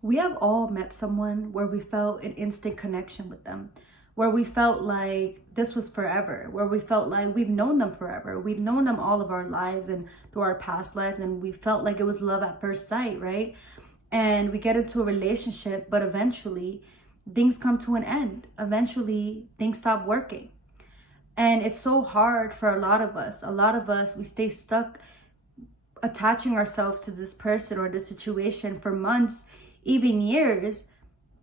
We have all met someone where we felt an instant connection with them, where we felt like this was forever, where we felt like we've known them forever. We've known them all of our lives and through our past lives, and we felt like it was love at first sight, right? And we get into a relationship, but eventually things come to an end. Eventually things stop working. And it's so hard for a lot of us. A lot of us, we stay stuck attaching ourselves to this person or this situation for months, even years,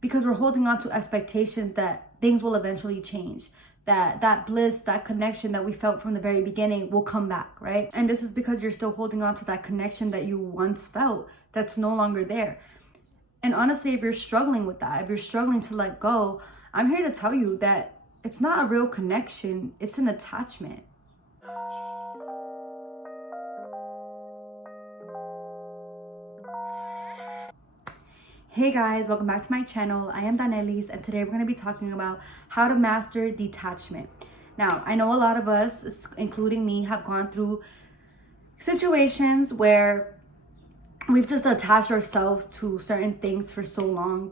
because we're holding on to expectations that things will eventually change, that bliss, that connection that we felt from the very beginning will come back, right? And this is because you're still holding on to that connection that you once felt that's no longer there. And honestly, if you're struggling with that, if you're struggling to let go, I'm here to tell you that it's not a real connection, it's an attachment. Hey guys, welcome back to my channel. I am Danelis, and today we're going to be talking about how to master detachment. Now, I know a lot of us, including me, have gone through situations where we've just attached ourselves to certain things for so long,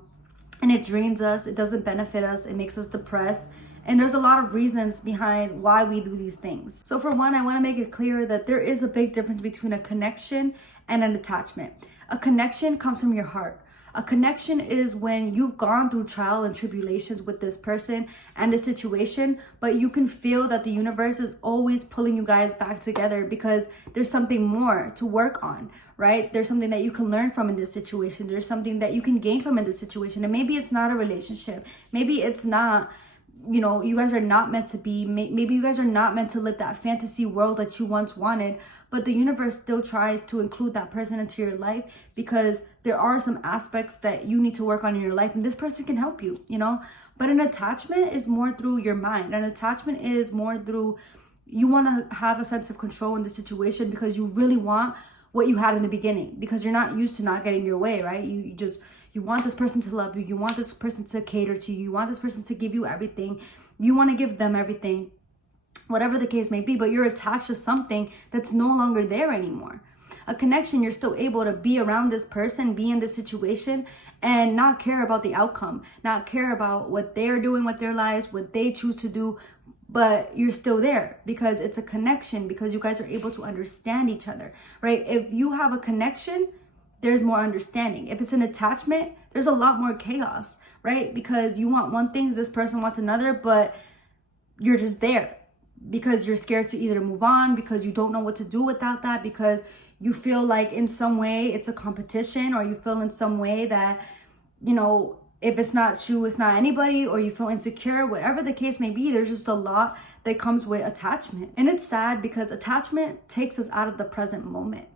and it drains us, it doesn't benefit us, it makes us depressed, and there's a lot of reasons behind why we do these things. So for one, I want to make it clear that there is a big difference between a connection and an attachment. A connection comes from your heart. A connection is when you've gone through trial and tribulations with this person and this situation, but you can feel that the universe is always pulling you guys back together because there's something more to work on, right? There's something that you can learn from in this situation. There's something that you can gain from in this situation. And maybe it's not a relationship. Maybe it's not, you guys are not meant to be. Maybe you guys are not meant to live that fantasy world that you once wanted, but the universe still tries to include that person into your life because there are some aspects that you need to work on in your life, and this person can help you, But an attachment is more through your mind. An attachment is more through you want to have a sense of control in the situation because you really want what you had in the beginning, because you're not used to not getting your way, right? You want this person to love you. You want this person to cater to you. You want this person to give you everything. You want to give them everything, whatever the case may be, but you're attached to something that's no longer there anymore. A connection, you're still able to be around this person, be in this situation, and not care about the outcome, not care about what they're doing with their lives, what they choose to do, but you're still there because it's a connection, because you guys are able to understand each other, right? If you have a connection, there's more understanding. If it's an attachment, there's a lot more chaos, right? Because you want one thing, this person wants another, but you're just there because you're scared to either move on, because you don't know what to do without that, because you feel like in some way it's a competition, or you feel in some way that, if it's not you, it's not anybody, or you feel insecure, whatever the case may be, there's just a lot that comes with attachment. And it's sad because attachment takes us out of the present moment.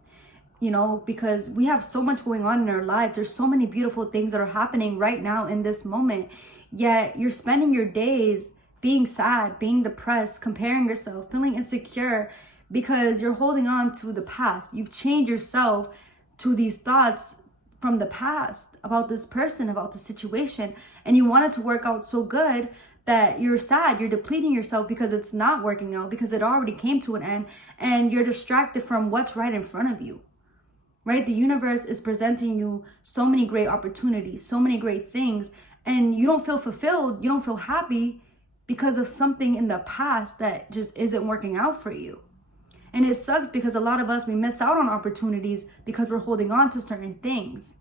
Because we have so much going on in our lives. There's so many beautiful things that are happening right now in this moment. Yet you're spending your days being sad, being depressed, comparing yourself, feeling insecure because you're holding on to the past. You've chained yourself to these thoughts from the past about this person, about the situation, and you want it to work out so good that you're sad, you're depleting yourself because it's not working out, because it already came to an end, and you're distracted from what's right in front of you. Right? The universe is presenting you so many great opportunities, so many great things, and you don't feel fulfilled, you don't feel happy because of something in the past that just isn't working out for you. And it sucks because a lot of us, we miss out on opportunities because we're holding on to certain things.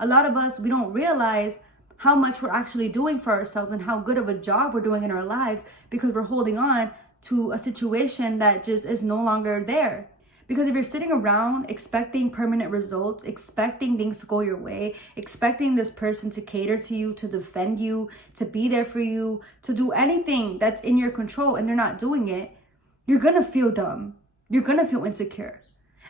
A lot of us, we don't realize how much we're actually doing for ourselves and how good of a job we're doing in our lives because we're holding on to a situation that just is no longer there. Because if you're sitting around expecting permanent results, expecting things to go your way, expecting this person to cater to you, to defend you, to be there for you, to do anything that's in your control, and they're not doing it, you're going to feel dumb. You're going to feel insecure.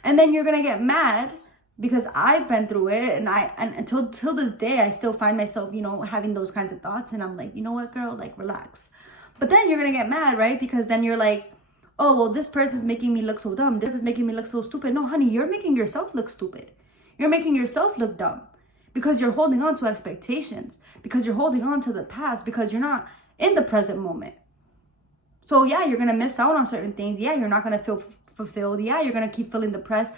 And then you're going to get mad, because I've been through it, and until this day, I still find myself, having those kinds of thoughts. And I'm like, you know what, girl, relax. But then you're going to get mad, right? Because then you're like, oh, well, this person's making me look so dumb. This is making me look so stupid. No, honey, you're making yourself look stupid. You're making yourself look dumb because you're holding on to expectations, because you're holding on to the past, because you're not in the present moment. So yeah, you're going to miss out on certain things. Yeah, you're not going to feel fulfilled. Yeah, you're going to keep feeling depressed.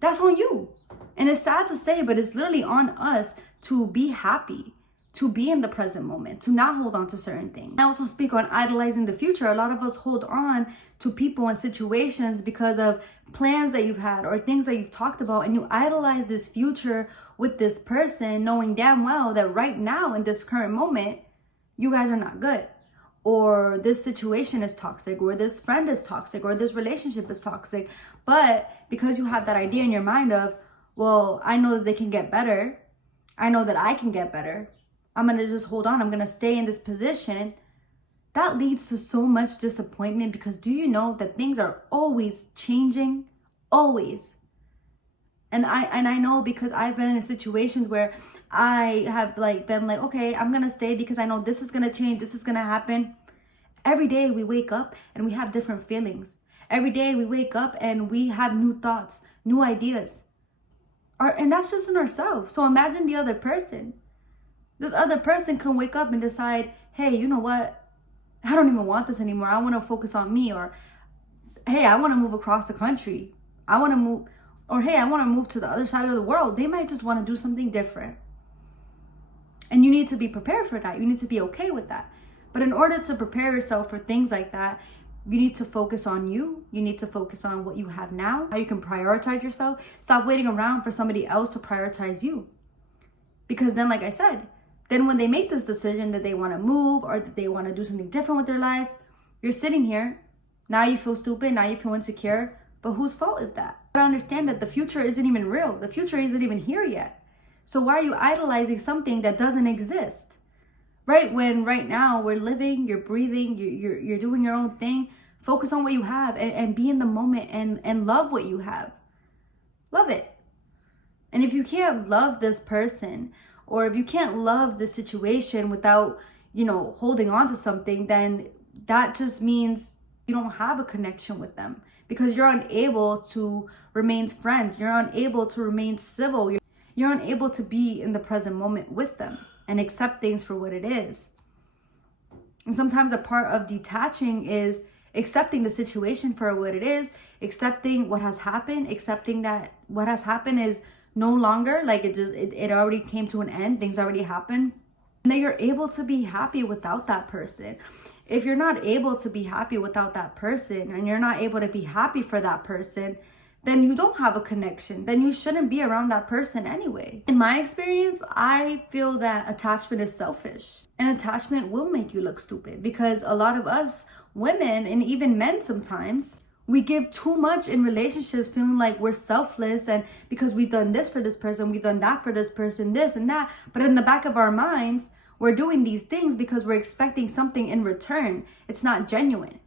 That's on you. And it's sad to say, but it's literally on us to be happy, to be in the present moment, to not hold on to certain things. I also speak on idolizing the future. A lot of us hold on to people and situations because of plans that you've had or things that you've talked about, and you idolize this future with this person, knowing damn well that right now in this current moment, you guys are not good, or this situation is toxic, or this friend is toxic, or this relationship is toxic. But because you have that idea in your mind of, well, I know that they can get better, I know that I can get better, I'm going to just hold on, I'm going to stay in this position. That leads to so much disappointment, because do you know that things are always changing? Always. And I know, because I've been in situations where I have been like, okay, I'm going to stay because I know this is going to change, this is going to happen. Every day we wake up and we have different feelings. Every day we wake up and we have new thoughts, new ideas. And that's just in ourselves. So imagine the other person. This other person can wake up and decide, hey, you know what? I don't even want this anymore. I want to focus on me. Or, hey, I want to move across the country. I want to move. Or, hey, I want to move to the other side of the world. They might just want to do something different. And you need to be prepared for that. You need to be okay with that. But in order to prepare yourself for things like that, you need to focus on you. You need to focus on what you have now, how you can prioritize yourself. Stop waiting around for somebody else to prioritize you. Because then, like I said, then when they make this decision that they want to move or that they want to do something different with their lives, you're sitting here. Now you feel stupid. Now you feel insecure. But whose fault is that? But understand that the future isn't even real. The future isn't even here yet. So why are you idolizing something that doesn't exist? Right? When right now we're living, you're breathing, you're doing your own thing. Focus on what you have and be in the moment and love what you have. Love it. And if you can't love this person, or if you can't love the situation without, holding on to something, then that just means you don't have a connection with them, because you're unable to remain friends. You're unable to remain civil. You're unable to be in the present moment with them and accept things for what it is. And sometimes a part of detaching is accepting the situation for what it is, accepting what has happened, accepting that what has happened is no longer, it already came to an end, things already happened, and that you're able to be happy without that person. If you're not able to be happy without that person, and you're not able to be happy for that person, then you don't have a connection. Then you shouldn't be around that person anyway. In my experience, I feel that attachment is selfish. And attachment will make you look stupid, because a lot of us women, and even men sometimes, we give too much in relationships, feeling like we're selfless, and because we've done this for this person, we've done that for this person, this and that. But in the back of our minds, we're doing these things because we're expecting something in return. It's not genuine.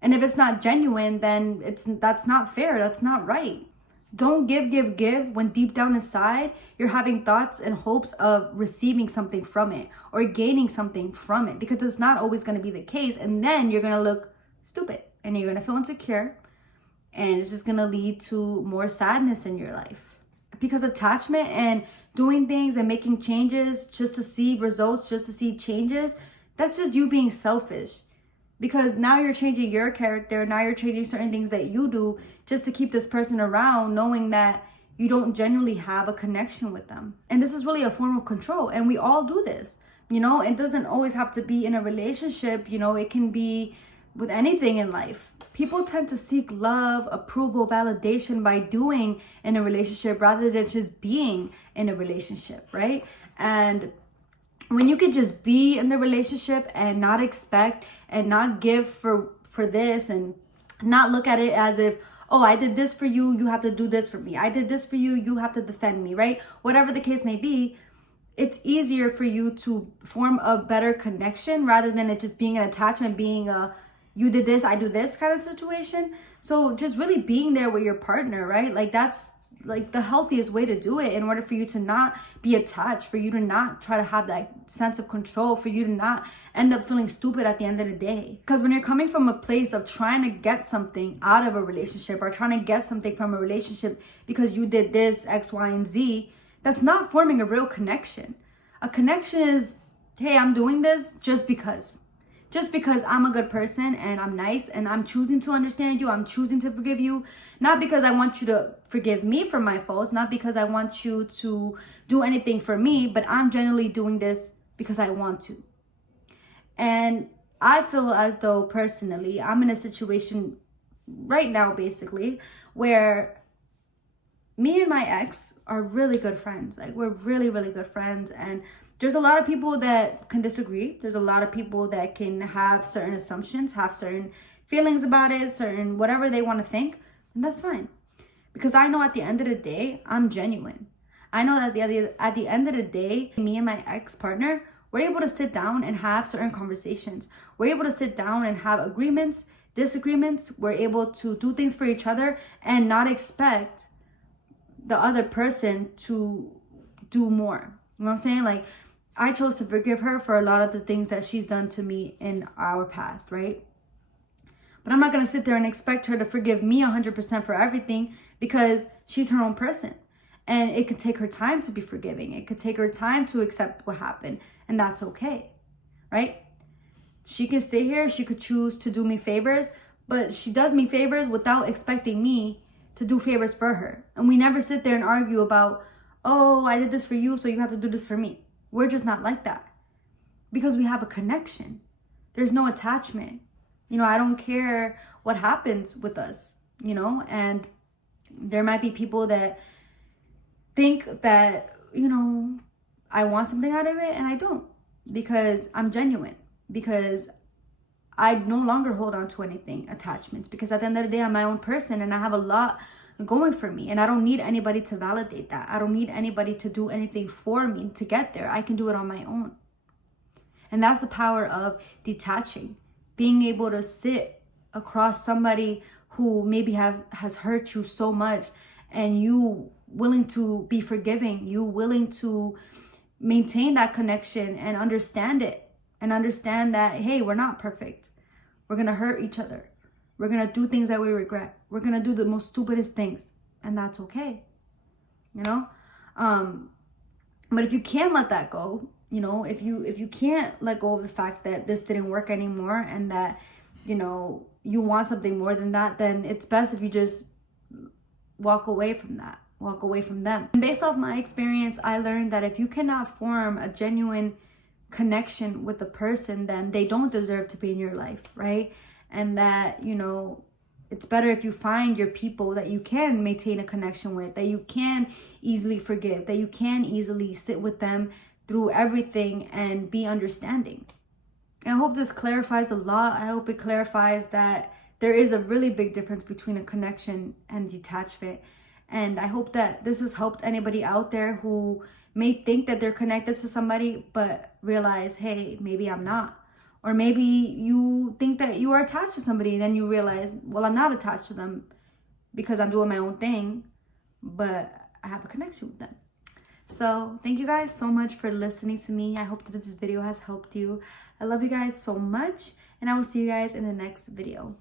And if it's not genuine, then that's not fair. That's not right. Don't give when deep down inside, you're having thoughts and hopes of receiving something from it or gaining something from it, because it's not always going to be the case. And then you're going to look stupid and you're going to feel insecure, and it's just going to lead to more sadness in your life. Because attachment and doing things and making changes just to see results, just to see changes, that's just you being selfish. Because now you're changing your character, now you're changing certain things that you do just to keep this person around, knowing that you don't genuinely have a connection with them. And this is really a form of control, and we all do this. It doesn't always have to be in a relationship, it can be with anything in life. People tend to seek love, approval, validation by doing in a relationship rather than just being in a relationship, right? And when you could just be in the relationship and not expect and not give for this, and not look at it as if, oh, I did this for you, you have to do this for me. I did this for you, you have to defend me, right? Whatever the case may be, it's easier for you to form a better connection rather than it just being an attachment, being a you did this, I do this kind of situation. So just really being there with your partner, right? That's the healthiest way to do it, in order for you to not be attached, for you to not try to have that sense of control, for you to not end up feeling stupid at the end of the day. Because when you're coming from a place of trying to get something out of a relationship, or trying to get something from a relationship because you did this, X, Y, and Z, that's not forming a real connection. A connection is, hey, I'm doing this just because. just because I'm a good person and I'm nice and I'm choosing to understand you, I'm choosing to forgive you, not because I want you to forgive me for my faults, not because I want you to do anything for me, but I'm genuinely doing this because I want to. And I feel as though personally, I'm in a situation right now, basically, where me and my ex are really good friends. Like, we're really, really good friends. And there's a lot of people that can disagree. There's a lot of people that can have certain assumptions, have certain feelings about it, certain whatever they want to think. And that's fine. Because I know at the end of the day, I'm genuine. I know that at the end of the day, me and my ex-partner, we're able to sit down and have certain conversations. We're able to sit down and have agreements, disagreements. We're able to do things for each other and not expect the other person to do more. You know what I'm saying? Like, I chose to forgive her for a lot of the things that she's done to me in our past, right? But I'm not going to sit there and expect her to forgive me 100% for everything, because she's her own person. And it could take her time to be forgiving. It could take her time to accept what happened. And that's okay, right? She can sit here. She could choose to do me favors. But she does me favors without expecting me to do favors for her. And we never sit there and argue about, oh, I did this for you, so you have to do this for me. We're just not like that. Because we have a connection. There's no attachment. You know, I don't care what happens with us, you know, and there might be people that think that, you know, I want something out of it, and I don't, because I'm genuine, because I no longer hold on to anything, attachments, because at the end of the day, I'm my own person and I have a lot going for me, and I don't need anybody to validate that. I don't need anybody to do anything for me to get there. I can do it on my own. And that's the power of detaching, being able to sit across somebody who maybe has hurt you so much, and you willing to be forgiving, you willing to maintain that connection and understand it, and understand that, hey, we're not perfect. We're going to hurt each other. We're going to do things that we regret. We're going to do the most stupidest things, and that's okay. You know? But if you can't let that go, you know, if you can't let go of the fact that this didn't work anymore, and that, you know, you want something more than that, then it's best if you just walk away from that, walk away from them. And based off my experience, I learned that if you cannot form a genuine connection with a person, then they don't deserve to be in your life, right? And that, you know, it's better if you find your people that you can maintain a connection with, that you can easily forgive, that you can easily sit with them through everything and be understanding. And I hope this clarifies a lot. I hope it clarifies that there is a really big difference between a connection and detachment. And I hope that this has helped anybody out there who may think that they're connected to somebody, but realize, hey, maybe I'm not. Or maybe you think that you are attached to somebody, and then you realize, well, I'm not attached to them because I'm doing my own thing, but I have a connection with them. So thank you guys so much for listening to me. I hope that this video has helped you. I love you guys so much, and I will see you guys in the next video.